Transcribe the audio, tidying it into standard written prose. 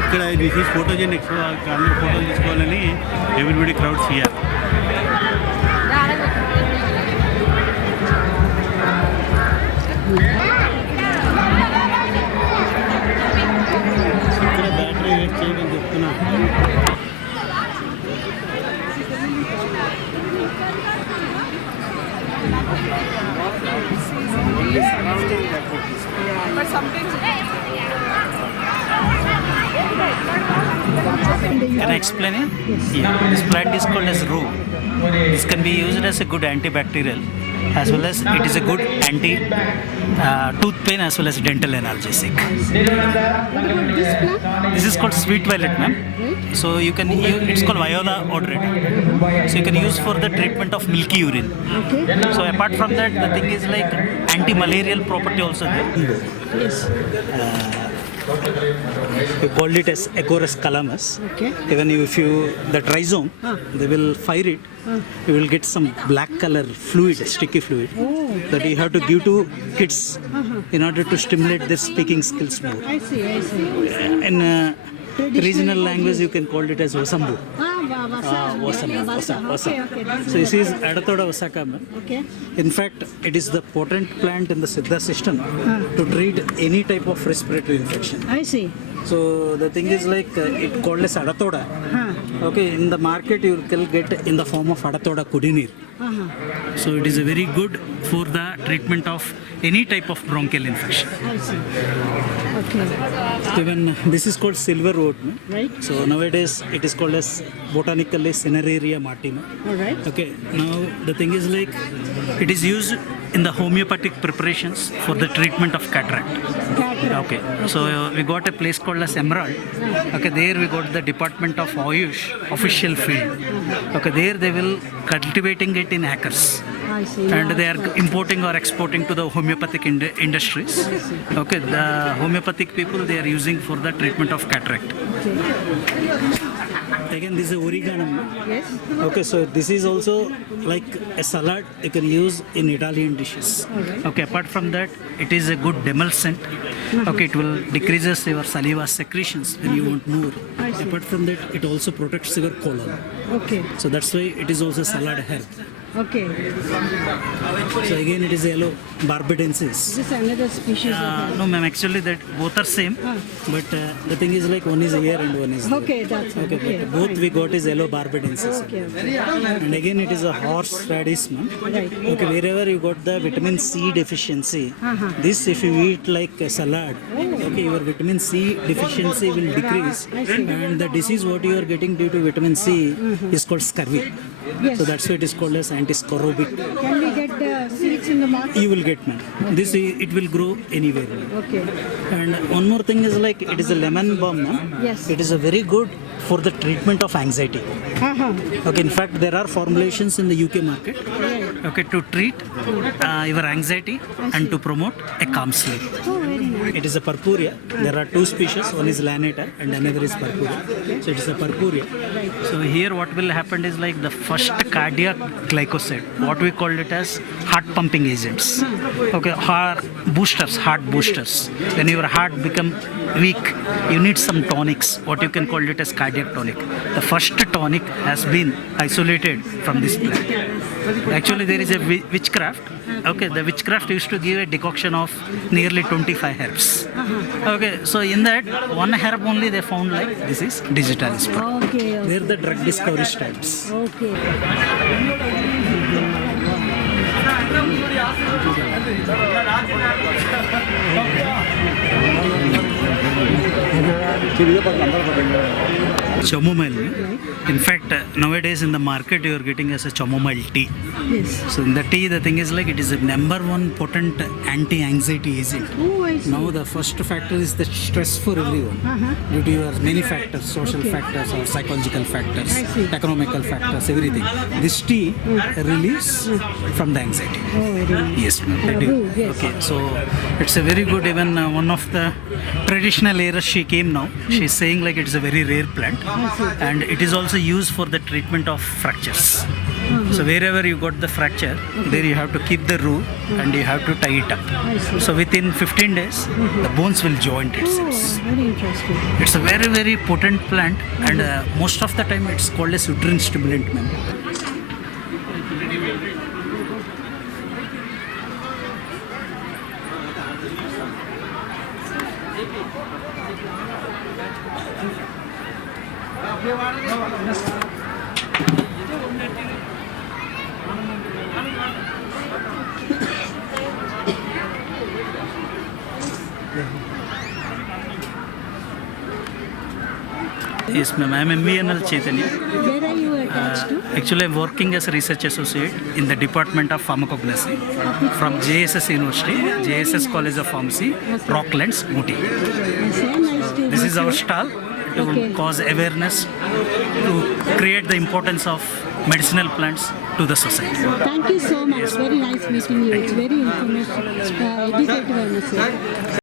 ఇక్కడ this is photogenic, so అందరూ ఫోటోలు తీసుకోవాలని ఎవ్రీబడి క్రౌడ్స్ హియర్. ఇక్కడ బ్యాటరీ వేస్ట్ చేయమని చెప్తున్నా. Can I explain it? Yeah. This plant is called as rue. This can be used as a good antibacterial, as well as it is a good anti tooth pain as well as dental analgesic. What about this plant? This is called sweet violet, ma'am. So you can it's called Viola odorata. So you can use for the treatment of milky urine. Okay. So apart from that, the thing is like anti-malarial property also there. Yes. We called it as Acorus calamus. Okay. Even if you the rhizome, they will fire it. You will get some black color fluid, sticky fluid, that you have to give to kids in order to stimulate their speaking skills more. I see. In regional language, you can call it as Osambu. Vasa. Vasa. Okay. So this is Adathoda Vasaka. Okay. In fact, it is the potent plant in the Siddha system to treat any type of respiratory infection. I see. So the thing is like it called as Adathoda. Okay, in the market you can get in the form of Adathoda Kudinir. So it is a very good for the treatment of any type of bronchial infection. I see. Okay. Even this is called silver oat. Right. So nowadays it is called as botanically Cineraria martina. All right. Okay, now the thing is like it is used in the homeopathic preparations for the treatment of cataract. Okay, so we got a place called as Emerald. Okay, there we got the Department of Ayush official field. Okay, there they will cultivating it in acres. I see. And they are importing or exporting to the homeopathic industries. Okay, the homeopathic people they are using for the treatment of cataract. Again, this is oregano. Yes. Okay, so this is also like a salad you can use in Italian dishes. Okay, apart from that, it is a good demulcent. Okay, it will decreases your saliva secretions when you want more. Apart from that, it also protects your colon. Okay. So that's why it is also salad herb. Okay. So again, it is yellow barbadensis. Is this another species of No, ma'am. Actually, that both are same. But the thing is like one is here and one is there. Okay, that's it. Okay, but both we got is yellow barbadensis. Okay. And again, it is a horseradish, ma'am. Right. Okay, wherever you got the vitamin C deficiency, this if you eat like a salad, okay, your vitamin C deficiency will decrease, and the disease what you are getting due to vitamin C is called scurvy. Yes. So that's why it is called as antiscorbutic. Can we get the seeds in the market? You will get, man. This it will grow anywhere. Okay. And one more thing is like it is a lemon balm, ma'am. Yes. It is a very good for the treatment of anxiety. Okay, in fact, there are formulations in the UK market. Okay, to treat your anxiety and to promote a calm sleep. Oh, very nice. It is a purpurea. There are two species. One is lanata and another is purpurea. So it is a purpurea. So here what will happen is like the first cardiac glycoside. What we call it as heart pumping agents. Okay, heart boosters. When your heart become weak, you need some tonics. What you can call it as cardiac tonic. The first tonic has been isolated from this plant. Actually, there is a witchcraft. Okay, the witchcraft used to give a decoction of nearly 25 herbs. Okay, so in that one herb only they found like this is digitalis. Okay. They're the drug discovery types. Okay. chamomile. Right. In fact, nowadays in the market you are getting as a chamomile tea. Yes. So in the tea, the thing is like it is a number one potent anti-anxiety agent. Oh, I see. Now the first factor is the stress for everyone Uh-huh. due to your many factors, social Okay. factors or psychological factors, I see. economical factors, everything. This tea relieves from the anxiety. Oh, very nice. Yes, ma'am. I do. Yes. Okay, so it's a very good. Even one of the traditional heiress she came now. She's saying like it's a very rare plant, and it is also used for the treatment of fractures. So wherever you got the fracture, there you have to keep the root and you have to tie it up. I see. So within 15 days, the bones will joint Oh, itself. very interesting. It's a very very potent plant, and most of the time it's called as uterine stimulant, ma'am. Yes, ma'am. I am MBNL Chaitanya. Where are you attached to? Actually, I'm working as a research associate in the Department of Pharmacognosy from JSS University, JSS College of Pharmacy, Rocklands, Ooty. So nice to This meet is our you. stall to Okay. cause awareness, to create the importance of medicinal plants to the society. Thank you so much. Very nice meeting you. It's very informative, educative, I must say.